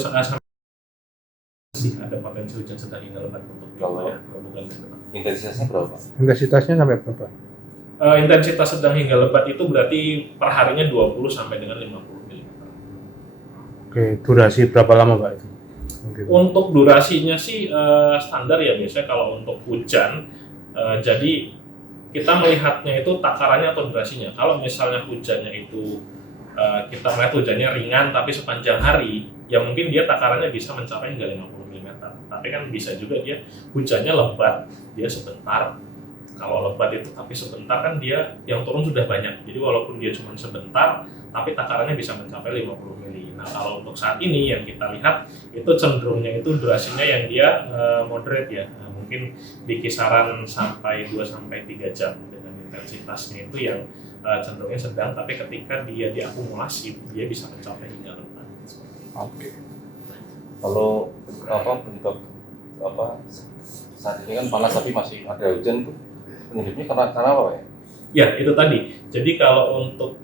sampai sih ada potensi hujan sedang hingga lebat untuk wilayah perbukitan dan demak. Intensitasnya berapa? Intensitasnya sampai berapa? Intensitas sedang hingga lebat itu berarti perharinya 20 sampai dengan 50 mm. Oke, durasi berapa lama Pak itu? Mungkin. Untuk durasinya sih standar ya, biasanya kalau untuk hujan. Jadi kita melihatnya itu takarannya atau durasinya. Kalau misalnya hujannya itu kita melihat hujannya ringan tapi sepanjang hari, ya mungkin dia takarannya bisa mencapai hingga 50 mm. Tapi kan bisa juga dia hujannya lebat, dia sebentar. Kalau lebat itu tapi sebentar kan dia yang turun sudah banyak. Jadi walaupun dia cuma sebentar, tapi takarannya bisa mencapai 50 mm. Nah kalau untuk saat ini yang kita lihat itu cenderungnya itu durasinya yang dia moderate ya. Mungkin di kisaran sampai 2-3 jam dengan intensitasnya itu yang cenderungnya sedang, tapi ketika dia diakumulasi dia bisa mencapai hingga lebat. Oke. Kalau penyebab saat ini kan panas tapi masih ada hujan tuh, penyebabnya karena apa ya? Ya itu tadi. Jadi kalau untuk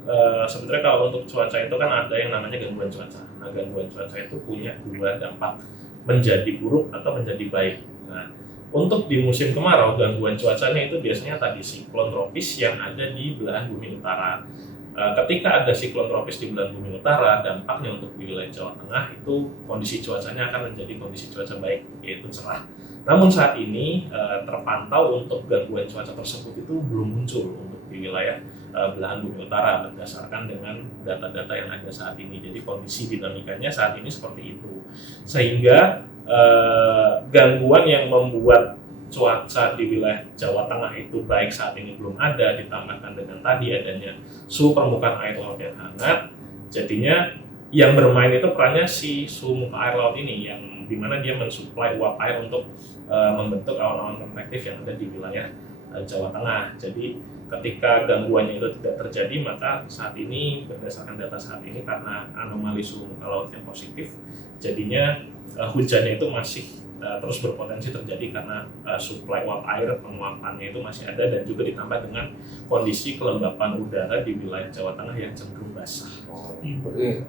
sebenarnya kalau untuk cuaca itu kan ada yang namanya gangguan cuaca. Nah gangguan cuaca itu punya dua dampak, menjadi buruk atau menjadi baik. Nah untuk di musim kemarau, gangguan cuacanya itu biasanya tadi siklon tropis yang ada di belahan bumi utara. Ketika ada siklon tropis di belahan bumi utara, dampaknya untuk wilayah Jawa Tengah itu kondisi cuacanya akan menjadi kondisi cuaca baik, yaitu cerah. Namun saat ini terpantau untuk gangguan cuaca tersebut itu belum muncul untuk di wilayah belahan bumi utara berdasarkan dengan data-data yang ada saat ini. Jadi kondisi dinamikanya saat ini seperti itu. Sehingga gangguan yang membuat cuaca di wilayah Jawa Tengah itu baik saat ini belum ada, ditambahkan dengan tadi adanya suhu permukaan air laut yang hangat, jadinya yang bermain itu perannya si suhu muka air laut ini, yang dimana dia mensuplai uap air untuk membentuk awan-awan konvektif yang ada di wilayah Jawa Tengah. Jadi ketika gangguannya itu tidak terjadi, maka saat ini berdasarkan data saat ini karena anomali suhu muka laut yang positif, jadinya hujannya itu masih terus berpotensi terjadi karena suplai uap air penguapannya itu masih ada, dan juga ditambah dengan kondisi kelembapan udara di wilayah Jawa Tengah yang cenderung basah. Berarti